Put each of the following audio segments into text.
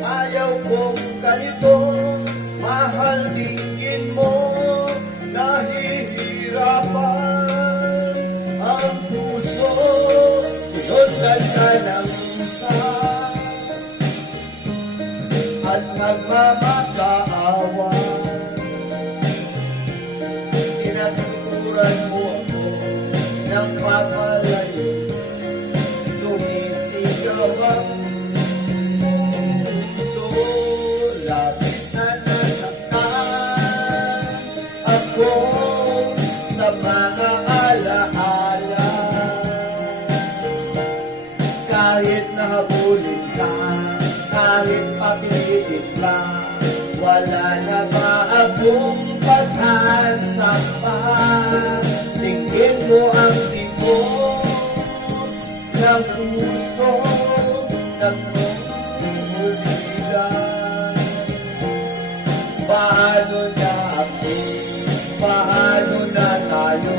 Ayaw kong ganito, mahal dinggin mo, nahihirapan ang puso, sinundan ka ng isa at nagmamakaawan. Tinatuturan mo ako ng papalayo, sumisigaw ang puso, labis na nasaktan ako sa mga alaala. Kahit nahabulin ka, kahit papilitin ka, wala na ba akong pag-asa pa? Tingin mo ang tibok ng puso nagmumuligan. Paano na ako? Paano na tayo?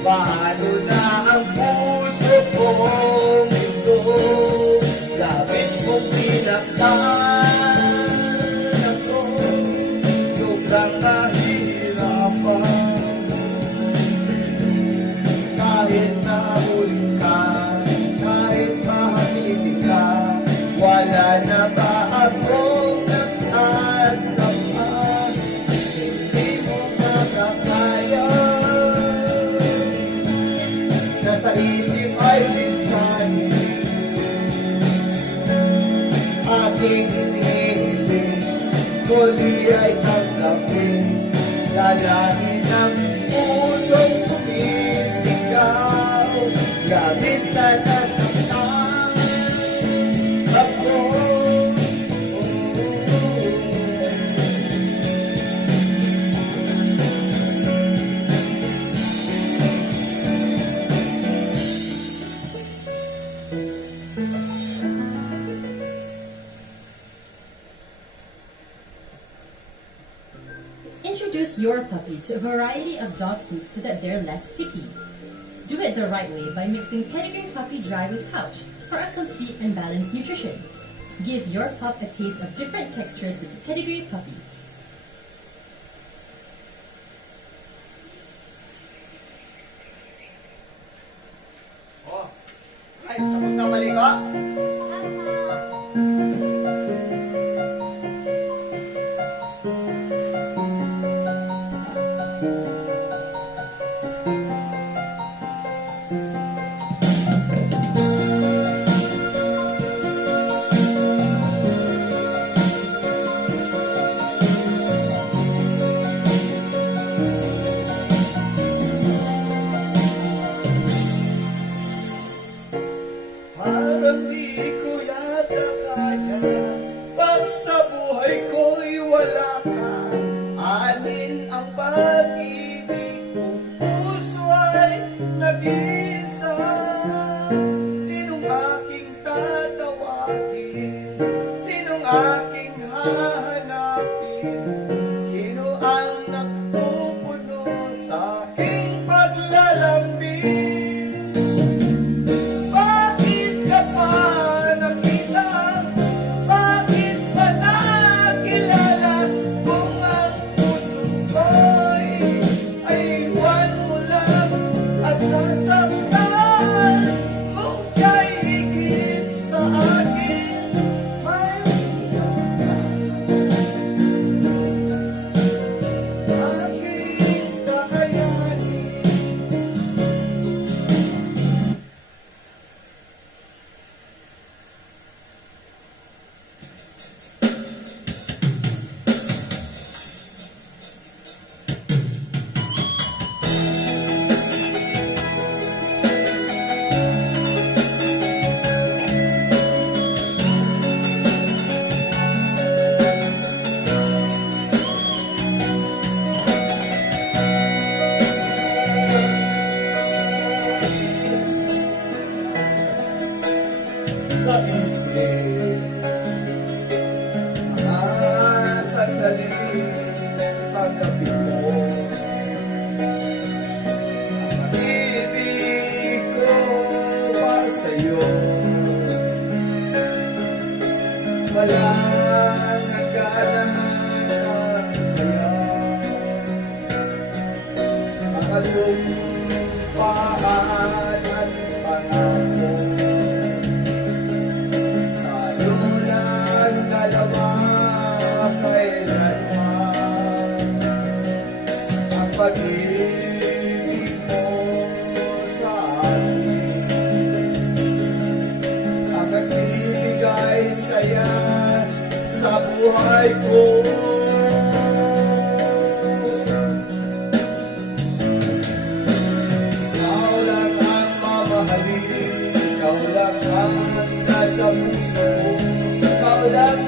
Paano na ang puso kong ito? Labis kong sinaktan ako, sobrang nahihirapan. Kahit nahuli ka, kahit mahapitin ka, wala na ba akong nag-asa pa? Hindi mo makakaya, nasa isip ay lisanin aking hinihiling, muli ay tanggapin, lalangin ang pusong sumisigaw, labis na nasaktan ako. Introduce your puppy to a variety of dog foods so that they're less picky. Do it the right way by mixing Pedigree Puppy Dry with Pouch for a complete and balanced nutrition. Give your pup a taste of different textures with Pedigree Puppy. Oh, ay, tapos na maligo? Parang di ko yata kaya, pag sa buhay ko'y wala ka. Anin ang pag-ibig kong puso ay nag-isa. Sinong aking tatawagin? Sinong aking hahanapin? Sino ang nagpupuno sa aking paglalambing? walang hangganan ang saya. Mga sumpaan at pangako, tayo ng dalawa kailanman. Ang pag-ibig mo sa akin ang nagbibigay saya sa buhay ko. Ikaw lang ang mamahalin, ikaw lang ang nasa puso ko, ikaw lang